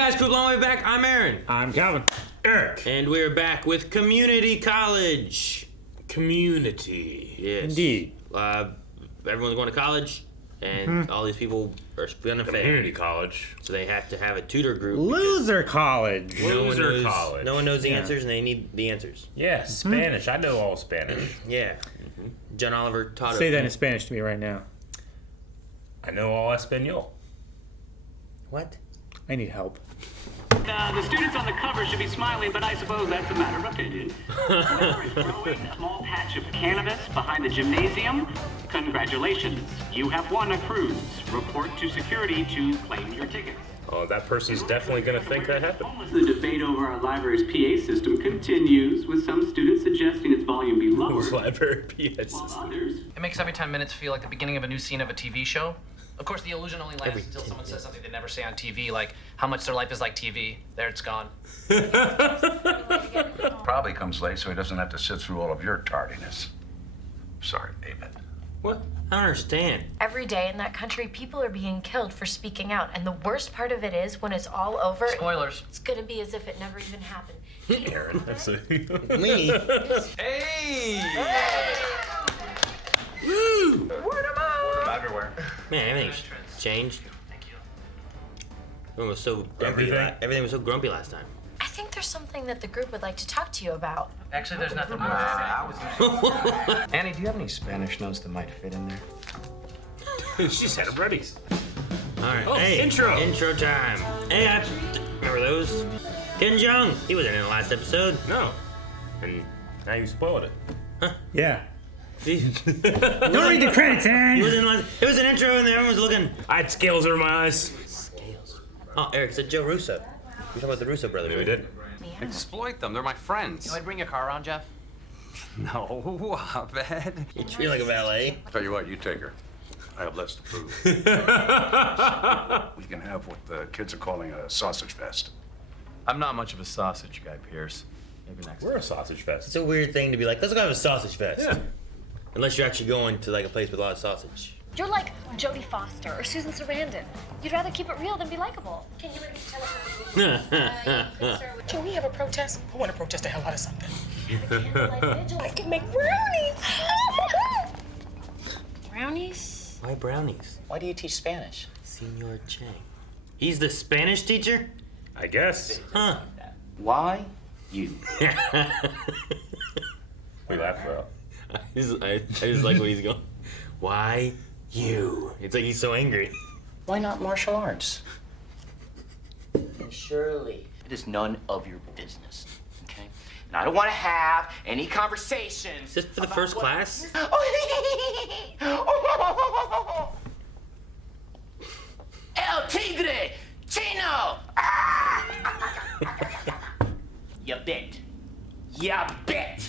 guys, cool long way back. I'm Aaron. I'm Calvin. Eric. And we're back with community college. Community. Yes. Indeed. Everyone's going to college, and all these people are gonna fail. Community college. So they have to have a tutor group. Loser college. Loser college. No one knows the answers, and they need the answers. Yeah, Spanish. I know all Spanish. Yeah. John Oliver taught Say it. that in Spanish to me right now. I know all Espanol. What? I need help. The students on the cover should be smiling, but I suppose that's a matter of opinion. Whoever is growing a small patch of cannabis behind the gymnasium, congratulations. You have won a cruise. Report to security to claim your tickets. Oh, that person's definitely going to think that happened. The debate over our library's PA system continues, with some students suggesting its volume be lowered, Library PS. while others... It makes every 10 minutes feel like the beginning of a new scene of a TV show. Of course, the illusion only lasts until someone says something they never say on TV, like how much their life is like TV. There, it's gone. Probably comes late so he doesn't have to sit through all of your tardiness. Sorry, David. What? I don't understand. Every day in that country, people are being killed for speaking out. And the worst part of it is, when it's all over, Spoilers. it's gonna be as if it never even happened. Aaron, that's a... Me? Hey! Woo! Everywhere. Man, everything's changed. Thank you. Everyone was so grumpy. Everything? Everything was so grumpy last time. I think there's something that the group would like to talk to you about. Actually, there's nothing more. Annie, do you have any Spanish notes that might fit in there? She said it ready. All right. Oh, hey, intro. Intro time. Hey, remember those? Ken Jeong. He wasn't in the last episode. No. And now you spoiled it. Yeah. He Don't read the credits, Aaron. was in the last. It was an intro, and everyone was looking. I had scales over my eyes. Scales. Oh, Eric said Joe Russo. You're talking about the Russo brothers. Yeah, we did. Exploit them. They're my friends. You want to bring your car around, Jeff? No, Abed. You treat like a valet. Tell you what, you take her. I have less to prove. We can have what the kids are calling a sausage fest. I'm not much of a sausage guy, Pierce. Maybe next We're a sausage fest. It's a weird thing to be like, let's go have a sausage fest. Yeah. Unless you're actually going to like a place with a lot of sausage. You're like Jodie Foster or Susan Sarandon. You'd rather keep it real than be likable. Can you at least tell us? Can we have a protest? I want to protest the hell out of something. I can make brownies. Brownies? Why brownies? Why do you teach Spanish? Senor Chang. He's the Spanish teacher? I guess. Huh. Why you? We laughed about. I just like what he's going. Why you? It's like he's so angry. Why not martial arts? And surely it is none of your business, okay? And I don't want to have any conversations. Is this for the first class? El Tigre! Chino! You bit. Ya bit.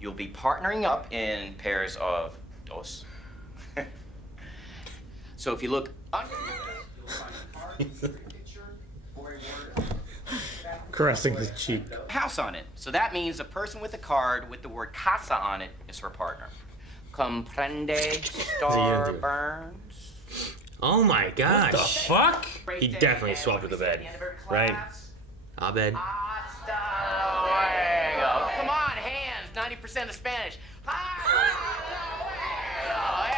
You'll be partnering up in pairs of dos. So if you look under you'll find a card with a picture or a word. Caressing his cheek. House on it. So that means a person with a card with the word casa on it is her partner. Comprende, Star Burns? Oh my gosh. The fuck? He definitely swapped with the bed. Right? Abed. Hasta luego. Come on, hands. 90% of Spanish.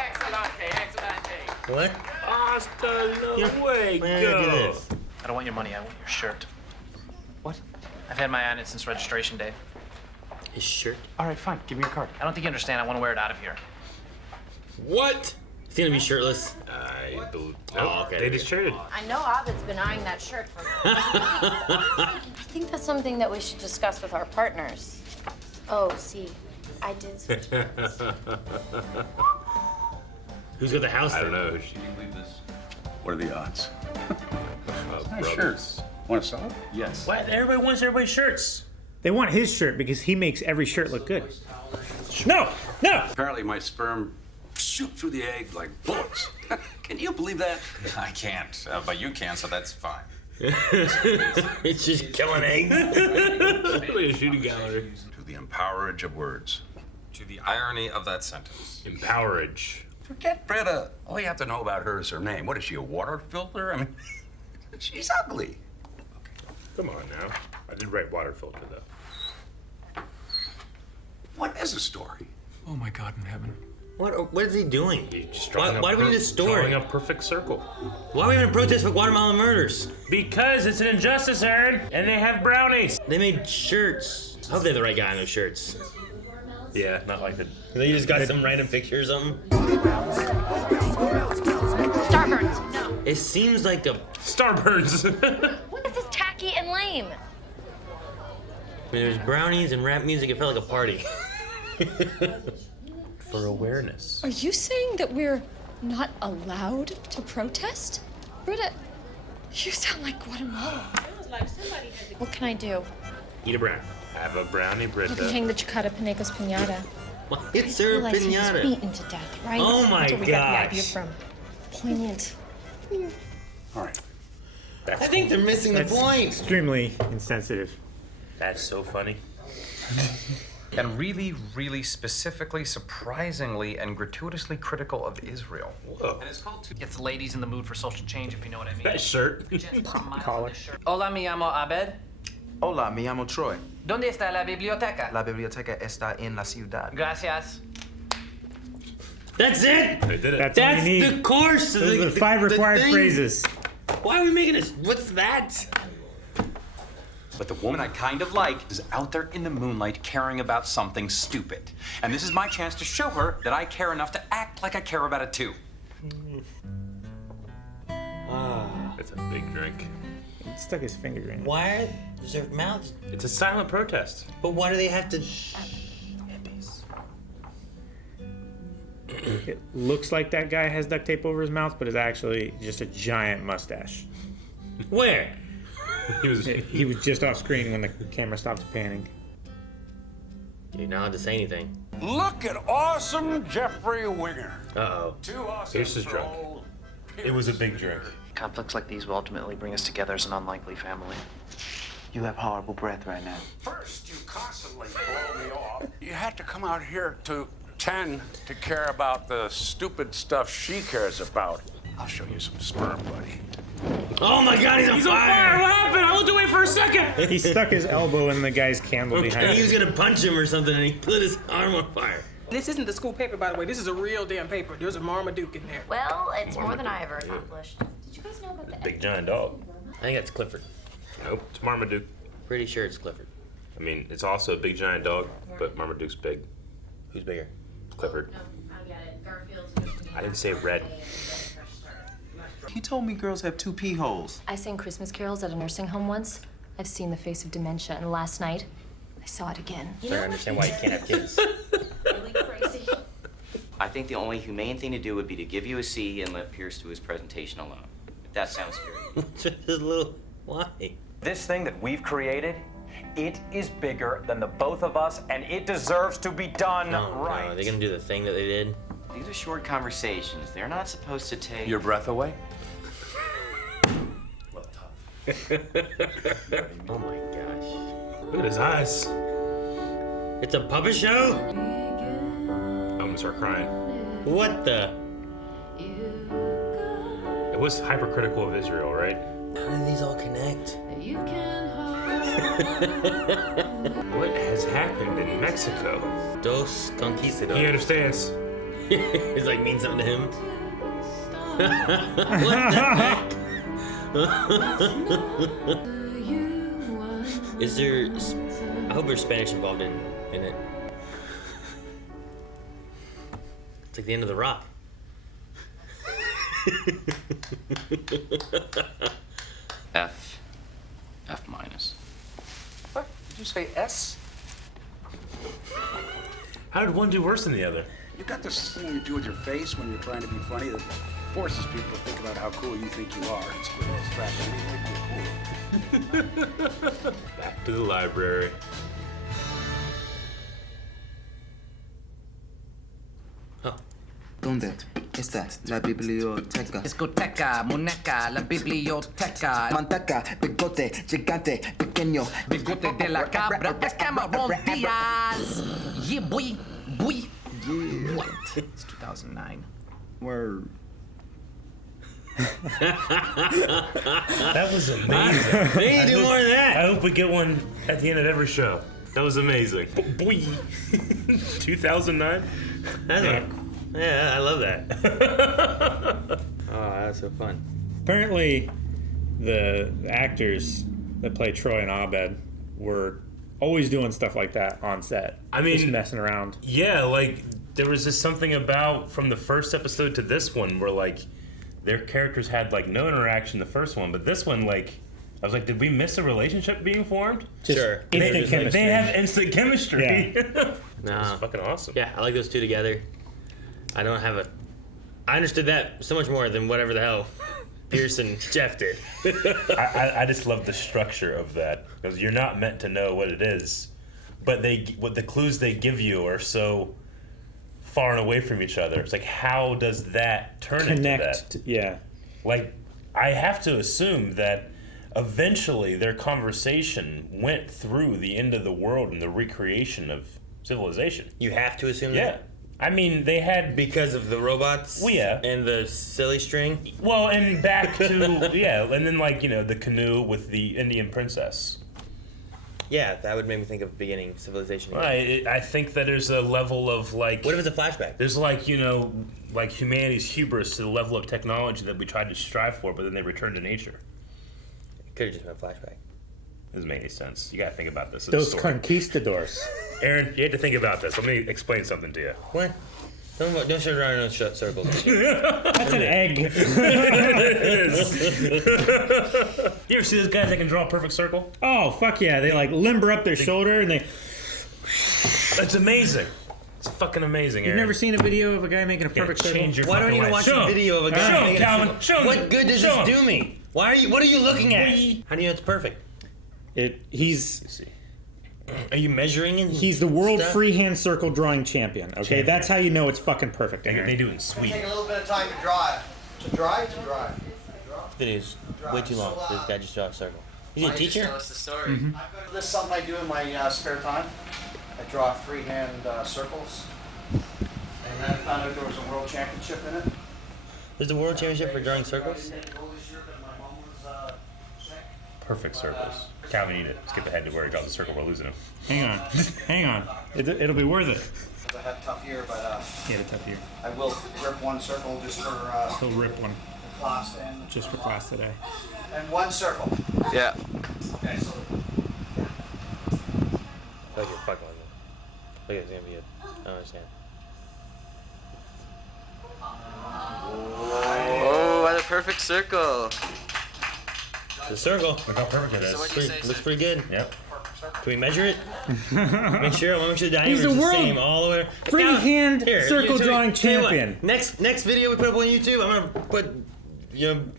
Excelente, excelente. What? Hasta luego. Why did I do this? I don't want your money. I want your shirt. What? I've had my eye on it since registration day. His shirt? All right, fine. Give me your card. I don't think you understand. I want to wear it out of here. What? He's gonna be shirtless. I believe. Oh, okay. They just traded. I know Abed's been eyeing that shirt for I think that's something that we should discuss with our partners. Oh, see, I did switch hands. Who's got the house? I don't then? know. Can you believe this? What are the odds? Nice shirt. Want to sell it? Yes. What? Everybody wants everybody's shirts. They want his shirt because he makes every shirt look good. No! No! Apparently my sperm shoot through the egg like bullets. Can you believe that? I can't, but you can, so that's fine. It's just killing eggs. Like a shooting gallery. To the empowerage of words. To the irony of that sentence. Empowerage. Forget Britta. All you have to know about her is her name. What is she, a water filter? I mean, She's ugly. Come on now. I did write water filter though. What is the story? Oh my God in heaven. What is he doing? Why do we need a story? Drawing a perfect circle. Why are we gonna protest for Guatemalan murders? Because it's an injustice, Aaron, and they have brownies. They made shirts. I hope they have the right guy on those shirts. Yeah, not like the. They just got some random picture or something. Starburns, no. It seems like a Starburns. This is tacky and lame. I mean, there's brownies and rap music. It felt like a party. For awareness. Are you saying that we're not allowed to protest? Britta, you sound like Guatemala. What can I do? Eat a brownie. Have a brownie, I Britta. can hang the Chicada Paneco's piñata. Why is there a Realize he was pinata? beaten to death, right? Oh my That's where we got the idea gosh. from. Poignant. All right. I think they're missing the That's point. extremely insensitive. That's so funny. And really, really specifically, surprisingly, and gratuitously critical of Israel. Whoa. And it's called to get the ladies in the mood for social change, if you know what I mean. That shirt. Collar. Hola, me llamo Abed. Hola, me llamo Troy. ¿Dónde está la biblioteca? La biblioteca está en la ciudad. Gracias. That's it. They did it. That's all That's you need. the course. Those are the 5 required thing. phrases. Why are we making this? What's that? But the woman I kind of like is out there in the moonlight caring about something stupid. And this is my chance to show her that I care enough to act like I care about it too. It's a big drink. He stuck his finger in it. Why is their mouths? It's a silent protest. But why do they have to? It looks like that guy has duct tape over his mouth, but it's actually just a giant mustache. Where? He was just off screen when the camera stopped panning. You're not allowed to say anything. Look at awesome Jeffrey Winger. Uh-oh. Too awesome. Pierce is drunk. It was a big drink. Conflicts like these will ultimately bring us together as an unlikely family. You have horrible breath right now. First, you constantly blow me off. You have to come out here to tend to care about the stupid stuff she cares about. I'll show you some sperm, buddy. Oh my God, he's on fire! What happened? I looked away for a second. He stuck his elbow in the guy's candle behind He was him. gonna punch him or something, and he lit his arm on fire. This isn't the school paper, by the way. This is a real damn paper. There's a Marmaduke in there. Well, it's more than I ever accomplished. Did you guys know about the Big giant dog. I think that's Clifford. Nope, it's Marmaduke. Pretty sure it's Clifford. I mean, it's also a big giant dog, but Marmaduke's big. Who's bigger? Clifford. No, I get it. Garfield's I didn't say red. He told me girls have 2 pee holes. I sang Christmas carols at a nursing home once. I've seen the face of dementia, and last night, I saw it again. I don't understand why you can't have kids. really crazy. I think the only humane thing to do would be to give you a C and let Pierce do his presentation alone. If that sounds fair. What's with this little? Why? This thing that we've created, it is bigger than the both of us, and it deserves to be done right. No, they're gonna do the thing that they did. These are short conversations. They're not supposed to take... Your breath away? Oh my gosh. Look at his eyes. It's a puppet show? I'm gonna start crying. What the? It was hypercritical of Israel, right? How do these all connect? What has happened in Mexico? Dos conquistadores. He understands. It's like means something to him. What the heck? Is there? I hope there's Spanish involved in it. It's like the end of The Rock. F minus. What? Did you say S? How did one do worse than the other? You got this thing you do with your face when you're trying to be funny that forces people to think about how cool you think you are. It's good old strap. Back to the library. ¿Dónde está la biblioteca? Discoteca, muñeca, la biblioteca. Manteca, bigote, gigante, pequeño. Bigote de la cabra, es Cameron Diaz. Yeah, boy. Yeah. What? It's 2009. Word. That was amazing. They need to do more of that. I hope we get one at the end of every show. That was amazing. Boy. 2009? Yeah, I love that. Oh, that's so fun. Apparently, the actors that play Troy and Abed were always doing stuff like that on set. I mean, just messing around. Yeah, like there was just something about from the first episode to this one where like their characters had like no interaction the first one, but this one like I was like, did we miss a relationship being formed? Sure. Instant chemistry. They have instant chemistry. Yeah. Nah. It's fucking awesome. Yeah, I like those two together. I understood that so much more than whatever the hell Pierce and Jeff did. I just love the structure of that because you're not meant to know what it is, but what the clues they give you are so far and away from each other. It's like, how does that turn into that? Yeah. Like, I have to assume that eventually their conversation went through the end of the world and the recreation of civilization. You have to assume Yeah. that? I mean, they had... Because of the robots? Well, yeah. And the silly string? Well, and back to... yeah, and then, like, you know, the canoe with the Indian princess. Yeah, that would make me think of beginning civilization. I think that there's a level of, like... What if it's a flashback? There's, like, you know, like humanity's hubris to the level of technology that we tried to strive for, but then they returned to nature. It could have just been a flashback. Doesn't make any sense. You gotta think about this. Those conquistadors. Aaron, you had to think about this. Let me explain something to you. What? Don't show around in circles. That's an egg. It is. You ever see those guys that can draw a perfect circle? Oh, fuck yeah. They like limber up their shoulder and they... That's amazing. It's fucking amazing, You've Aaron. never seen a video of a guy making a perfect circle? Change your Why do I fucking need to life. watch a video of a guy Show making him, Calvin. a circle? Show him. What good does this do me? What are you looking at? How do you know it's perfect? He's... Are you measuring in He's the world stuff? freehand circle drawing champion. Okay, that's how you know it's fucking perfect. They do it in sweet. Take a little bit of time to draw it. To dry. Video's way too long for this guy just draw a circle. Is he a teacher? Tell us the story. This is something I do in my spare time. I draw freehand circles. And then I found out there was a world championship in it. There's a world championship for drawing circles? Perfect circles. Calvin, eat it. Skip ahead to where he draws a circle. We're losing him. Hang on. It'll be worth it. I had a tough year, but He had a tough year. I will rip one circle just for He'll rip one. class and Just for class today. and one circle. Yeah. Okay, so Look at fucking with it. Look at it's gonna be it. I don't understand. Oh, what a perfect circle. It's a circle. Look how perfect it is. Looks pretty good. Yep. Can we measure it? Make sure. I want to make sure the diameter He's is the the world same all the way. freehand Here, circle tell drawing tell you what, champion. Next video we put up on YouTube, I'm gonna put,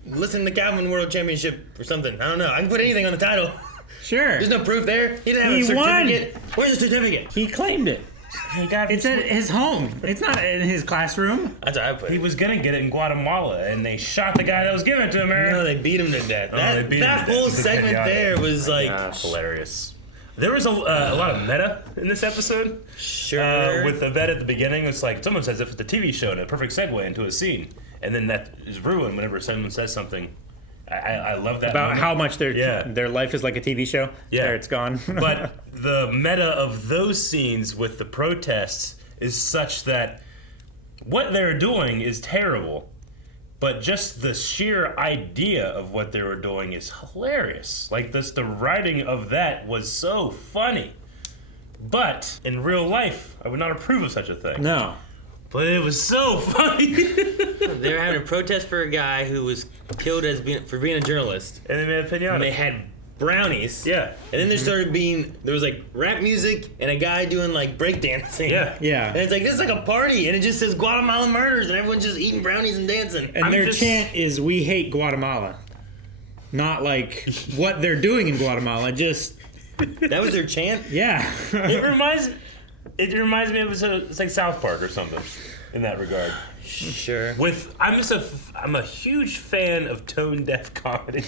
listen to Calvin World Championship or something. I don't know. I can put anything on the title. Sure. There's no proof there. He didn't have He a certificate. won. Where's the certificate? He claimed it. It's at his home. It's not in his classroom. That's how I put it. He was gonna get it in Guatemala, and they shot the guy that was giving it to him, Aaron. No, they beat him to death. They beat him That to whole death. segment there was like hilarious. There was a lot of meta in this episode. Sure. With the vet at the beginning, it's like someone says if it's a TV show and a perfect segue into a scene, and then that is ruined whenever someone says something. I love that About moment. how much their life is like a TV show. Yeah. There, it's gone. But the meta of those scenes with the protests is such that what they're doing is terrible, but just the sheer idea of what they were doing is hilarious. Like the writing of that was so funny. But in real life, I would not approve of such a thing. No. But it was so funny. They were having a protest for a guy who was killed for being a journalist. And they made a pinata. And they had brownies. Yeah. And then there started there was like rap music and a guy doing like breakdancing. Yeah. Yeah. And it's like, this is like a party. And it just says Guatemala murders and everyone's just eating brownies and dancing. And their chant is, "We hate Guatemala." Not like what they're doing in Guatemala, just... That was their chant? Yeah. It reminds me of it's like South Park or something in that regard. Sure. I'm a huge fan of tone deaf comedy.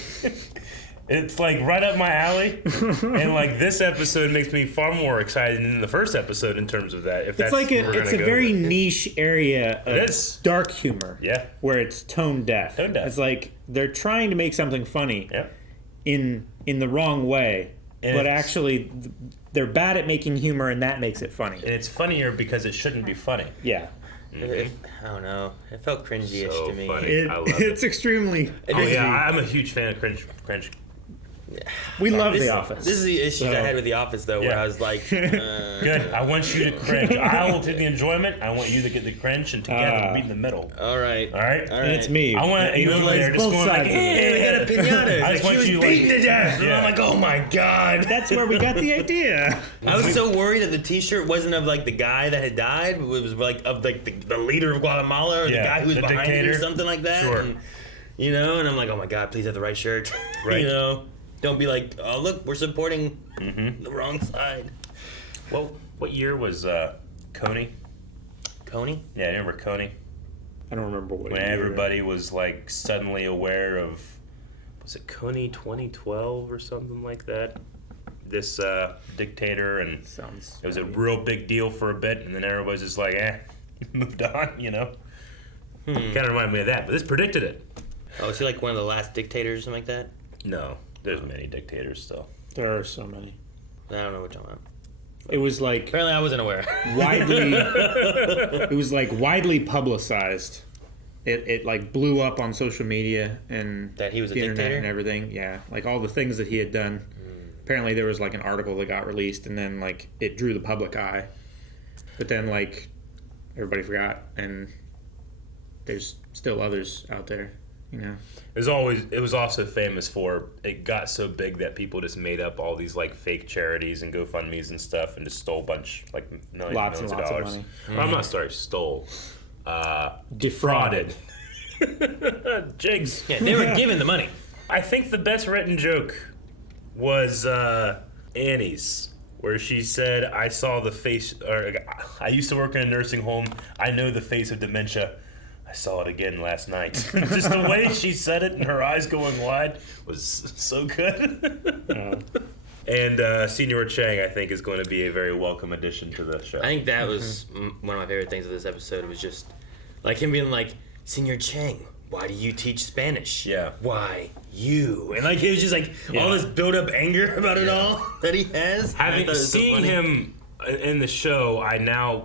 It's like right up my alley, and like this episode makes me far more excited than the first episode in terms of that. If It's that's like it's a very niche area of dark humor. Yeah. Where it's tone deaf. Tone deaf. It's like they're trying to make something funny. In the wrong way, but actually they're bad at making humor, and that makes it funny. And it's funnier because it shouldn't be funny. Yeah. I don't know. It felt cringy-ish So to me. funny. I love it. It's extremely. Oh yeah, I'm a huge fan of cringe. We love this, The Office. This is the issue I So- had with The Office, though, where Yeah. I was like, Good. I want you to cringe. I will take the enjoyment. I want you to get the cringe, and together meet in the middle. All right. All right. And it's me. I want you over there just going like, hey, we got a pinata. I Like, just he want was you beaten to death. And Yeah. I'm like, oh my god. That's where we got the idea. I was so worried that the T-shirt wasn't of like the guy that had died. It was like of like the leader of Guatemala or the guy who was the behind it or dictator. something like that. Sure. And, you know, and I'm like, oh my god, please have the right shirt. Right. You know, don't be like, oh look, we're supporting the wrong side. What year was Coney? Coney? Yeah, I remember Coney. I don't remember what When year. everybody was like suddenly aware of, was it Coney 2012 or something like that? This dictator, and it was a real big deal for a bit, and then everybody's just like, moved on, you know? Kind of reminded me of that, but this predicted it. Oh, is he like one of the last dictators or something like that? No, there's many dictators still. There are so many. I don't know what you're talking about. It was like Apparently I wasn't aware. It was like widely publicized. It like blew up on social media and that he was a the internet dictator and everything. Yeah, like all the things that he had done. Apparently there was like an article that got released, and then like it drew the public eye. But then like everybody forgot, and there's still others out there. You know. It was also famous for, it got so big that people just made up all these like fake charities and GoFundMes and stuff and just stole a bunch, like millions Lots and and millions of lots dollars. of money. Well, I'm not sorry, stole. Defrauded. Jigs. Yeah, they were given the money. I think the best written joke was Annie's, where she said, I saw the face, or I used to work in a nursing home. I know the face of dementia. I saw it again last night. Just the way she said it and her eyes going wide was so good. And Senior Chang, I think, is going to be a very welcome addition to the show. I think that was one of my favorite things of this episode. Was just like him being like, Senior Chang, why do you teach Spanish? Yeah. Why you? And like it was just like all this build up anger about it all that he has. Having seen funny. him in the show,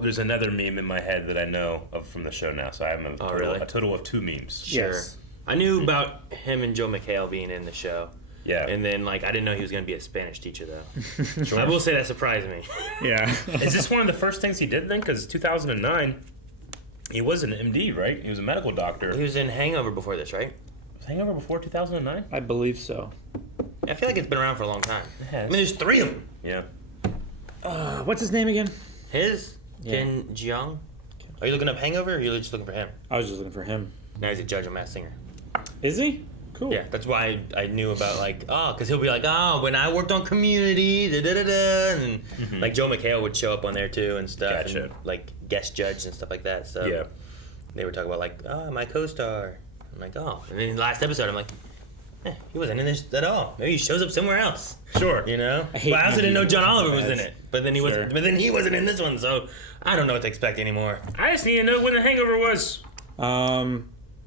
there's another meme in my head that I know of from the show now. So I have a total of 2 memes. Sure. I knew about him and Joe McHale being in the show. Yeah. And then like I didn't know he was going to be a Spanish teacher though. I will say that surprised me. Yeah. Is this one of the first things he did then? Because 2009, he was an MD, right? He was a medical doctor. He was in Hangover before this, right? Was Hangover before 2009? I believe so. I feel like it's been around for a long time. It has. I mean, there's 3 of them. Yeah. What's his name again? His? Yeah. Ken Jeong? Are you looking up Hangover or are you just looking for him? I was just looking for him. Now he's a judge on Masked Singer. Is he? Cool. Yeah, that's why I knew about like, because he'll be like, when I worked on Community, and like Joe McHale would show up on there too and stuff, Gotcha. and like guest judge and stuff like that. So Yeah. they were talking about like, my co-star. I'm like, and then in the last episode, I'm like, he wasn't in this at all. Maybe he shows up somewhere else. Sure. You know? I hate But I also didn't know John movie Oliver was in ads. it. But then he wasn't. But then he wasn't in this one, so I don't know what to expect anymore. I just need to know when the Hangover was.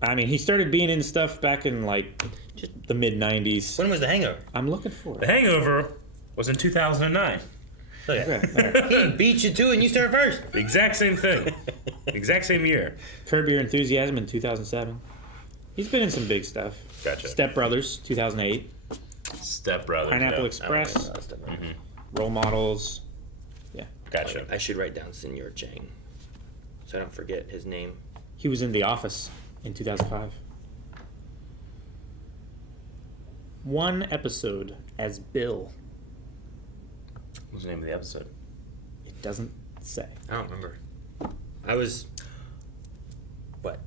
I mean, he started being in stuff back in like the mid '90s. When was The Hangover? I'm looking for The it. Hangover was in 2009. Look at Okay. He beat you too, and you start first. The exact same thing. Exact same year. Curb Your Enthusiasm in 2007. He's been in some big stuff. Gotcha. Step Brothers 2008. Step Brothers. Pineapple yeah. Express. Mm-hmm. Role Models. Yeah. Gotcha. I should write down Senior Chang, so I don't forget his name. He was in The Office in 2005. 1 episode as Bill. What's the name of the episode? It doesn't say. I don't remember. I was... What?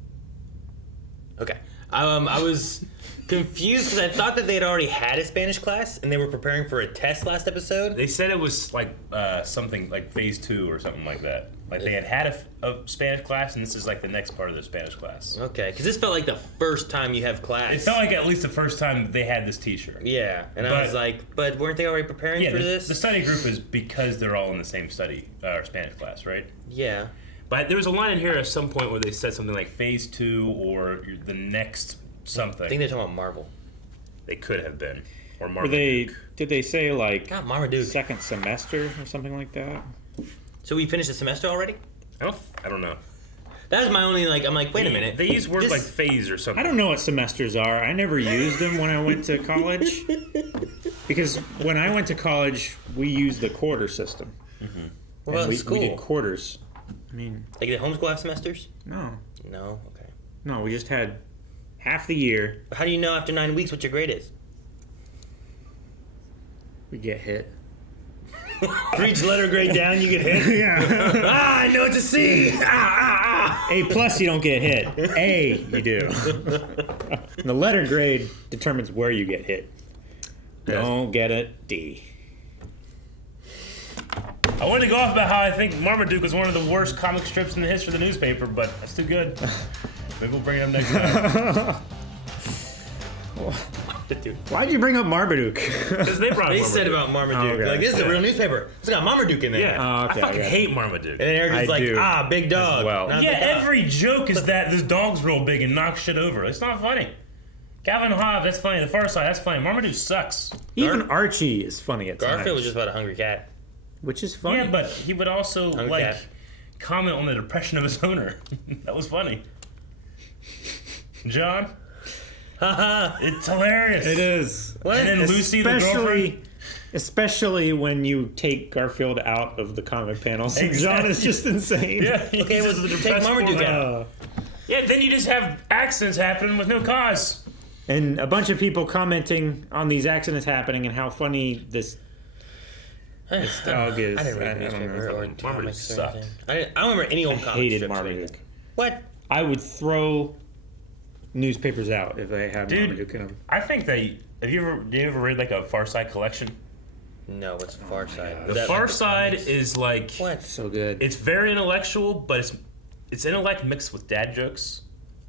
Okay. I was confused because I thought that they had already had a Spanish class and they were preparing for a test last episode. They said it was like something like phase 2 or something like that. Like they had a Spanish class, and this is like the next part of their Spanish class. Okay, because this felt like the first time you have class. It felt like at least the first time they had this T-shirt. Yeah, and I was like, but weren't they already preparing for this? The study group is because they're all in the same study or Spanish class, right? Yeah. But there was a line in here at some point where they said something like phase 2 or the next something. I think they're talking about Marvel. They could have been. Or Were Marmaduke. did they say like Marmaduke. second semester or something like that? So we finished the semester already? I don't know. That was my only I'm like, wait a minute. They use words like phase or something. I don't know what semesters are. I never used them when I went to college. Because when I went to college, we used the quarter system. Mm-hmm. What about school? We did quarters. I mean, like the homeschool have semesters? No. No. Okay. No, we just had half the year. How do you know after 9 weeks what your grade is? We get hit. For each letter grade down, you get hit? Yeah. I know it's a C. A plus, you don't get hit. A, you do. The letter grade determines where you get hit. Don't get a D. I wanted to go off about how I think Marmaduke was one of the worst comic strips in the history of the newspaper, but that's too good. Maybe we'll bring it up next time. Why'd you bring up Marmaduke? Because they brought up They Marmaduke. said about Marmaduke. Oh, okay. Like, this is a real newspaper. It's got Marmaduke in there. Yeah. Oh, okay, I fucking I hate Marmaduke. And then Eric's like, do big dog. as well. And I was Yeah, like, every joke is that this dog's real big and knocks shit over. It's not funny. Calvin Hobbes, that's funny. The Far Side, that's funny. Marmaduke sucks. Even Archie is funny at times. Garfield was just about a hungry cat. Which is funny. Yeah, but he would also Hungry cat. comment on the depression of his owner. That was funny. John? It's hilarious. It is. What? And then Lucy, the girlfriend. Especially when you take Garfield out of the comic panels. John is just insane. Yeah. Okay, well, take Marmaduke out. Yeah, then you just have accidents happening with no cause. And a bunch of people commenting on these accidents happening and how funny this dog is. I didn't read I don't newspaper know. or Marmaduke comics or sucked. anything. I don't remember any old I comic hated strips. Marmaduke. What? I would throw newspapers out if they had Dude, Marmaduke in them. I think did you ever read like a Far Side collection? No, what's the Far Side? The Far Side is like What? So good. it's very intellectual, but it's intellect mixed with dad jokes.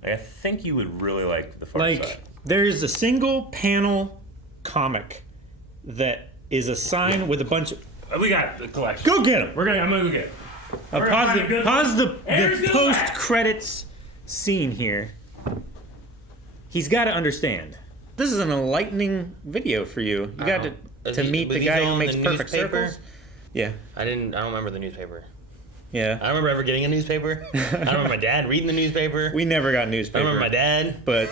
Like, I think you would really like the Far Side. Like, there's a single panel comic that is a sign with a bunch of... We got the collection. Go get him! I'm gonna go get it. Pause the Aaron's gonna post laugh. credits scene here. He's got to understand. This is an enlightening video for you. You got to meet the guy who makes perfect circles. Yeah. I don't remember the newspaper. Yeah. I don't remember ever getting a newspaper. I don't remember my dad reading the newspaper. We never got I newspaper. remember my dad. But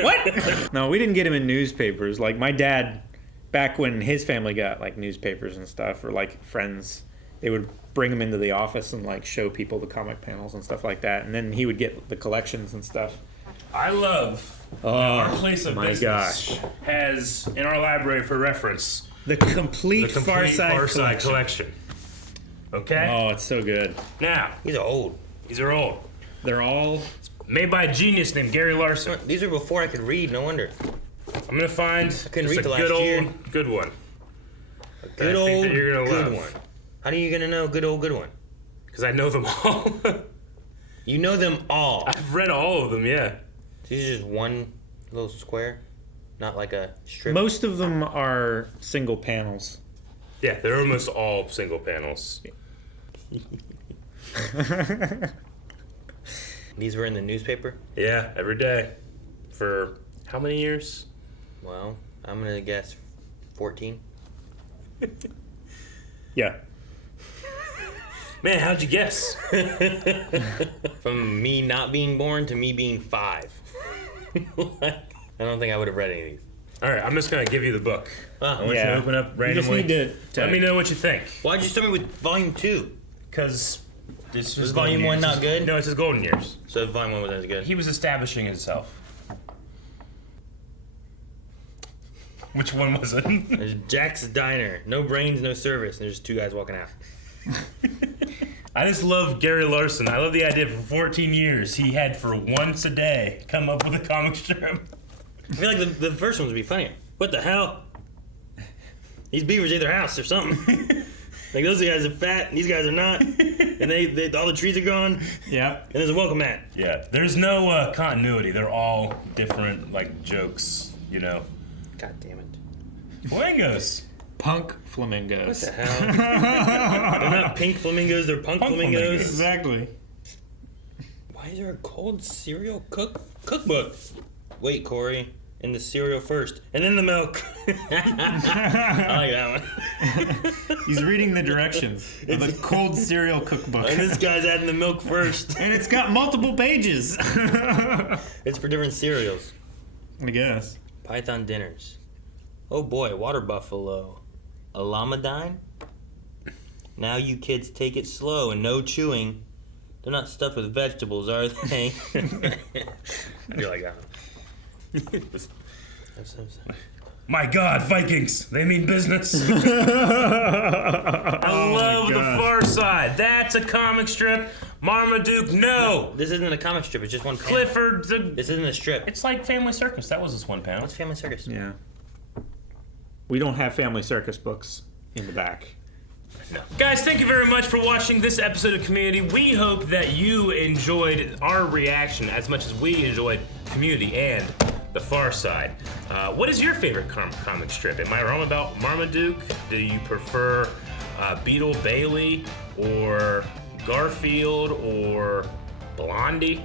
what? No, we didn't get him in newspapers. Like my dad, back when his family got like newspapers and stuff, or like friends, they would bring him into the office and like show people the comic panels and stuff like that, and then he would get the collections and stuff. I love our place of my business has in our library for reference The complete Far Side collection. Okay. Oh, it's so good. Now These are old. these are old, They're all made by a genius named Gary Larson. These are before I could read. No wonder. I'm gonna find couldn't just read a the good last year. old good one. Good I think old that you're gonna good love. one. How are you gonna know good old good one? Because I know them all. You know them all. I've read all of them. Yeah. These are just one little square, not like a strip. Most of them are single panels. Yeah, they're almost all single panels. These were in the newspaper? Yeah, every day. For how many years? Well, I'm gonna guess 14. Yeah. Man, how'd you guess? From me not being born to me being 5. I don't think I would have read any of these. All right, I'm just gonna give you the book. I want you Yeah. to open up You just randomly. need to Let me know what you think. Why'd you start me with volume 2? Because this Was volume 1 not good? No, it's his golden years. So volume 1 wasn't as good. He was establishing himself. Which one was it? There's Jack's Diner. No brains, no service. And there's just 2 guys walking out. I just love Gary Larson. I love the idea for 14 years he had for once a day come up with a comic strip. I feel like the first ones would be funnier. What the hell? These beavers ate their house or something. Like those guys are fat and these guys are not. And they all the trees are gone. Yeah. And there's a welcome mat. Yeah, there's no continuity. They're all different, like, jokes, you know. God damn it. Flamingos. Punk flamingos. What the hell? They're not pink flamingos, they're punk flamingos. Exactly. Why is there a cold cereal cookbook? Wait, Corey. In the cereal first, and then the milk. I like that one. He's reading the directions of the cold cereal cookbook. And this guy's adding the milk first. And it's got multiple pages. It's for different cereals. I guess. Python dinners. Oh boy, water buffalo. A llamadine? Now you kids take it slow and no chewing. They're not stuffed with vegetables, are they? I do like that one. My God, Vikings! They mean business. I love The Far Side. That's a comic strip. Marmaduke, no. This isn't a comic strip. It's just one panel. Clifford. This isn't a strip. It's like Family Circus. That was this one panel. What's Family Circus? Yeah. We don't have Family Circus books in the back. No. Guys, thank you very much for watching this episode of Community. We hope that you enjoyed our reaction as much as we enjoyed Community and The Far Side. What is your favorite comic strip? Am I wrong about Marmaduke? Do you prefer Beetle Bailey or Garfield or Blondie?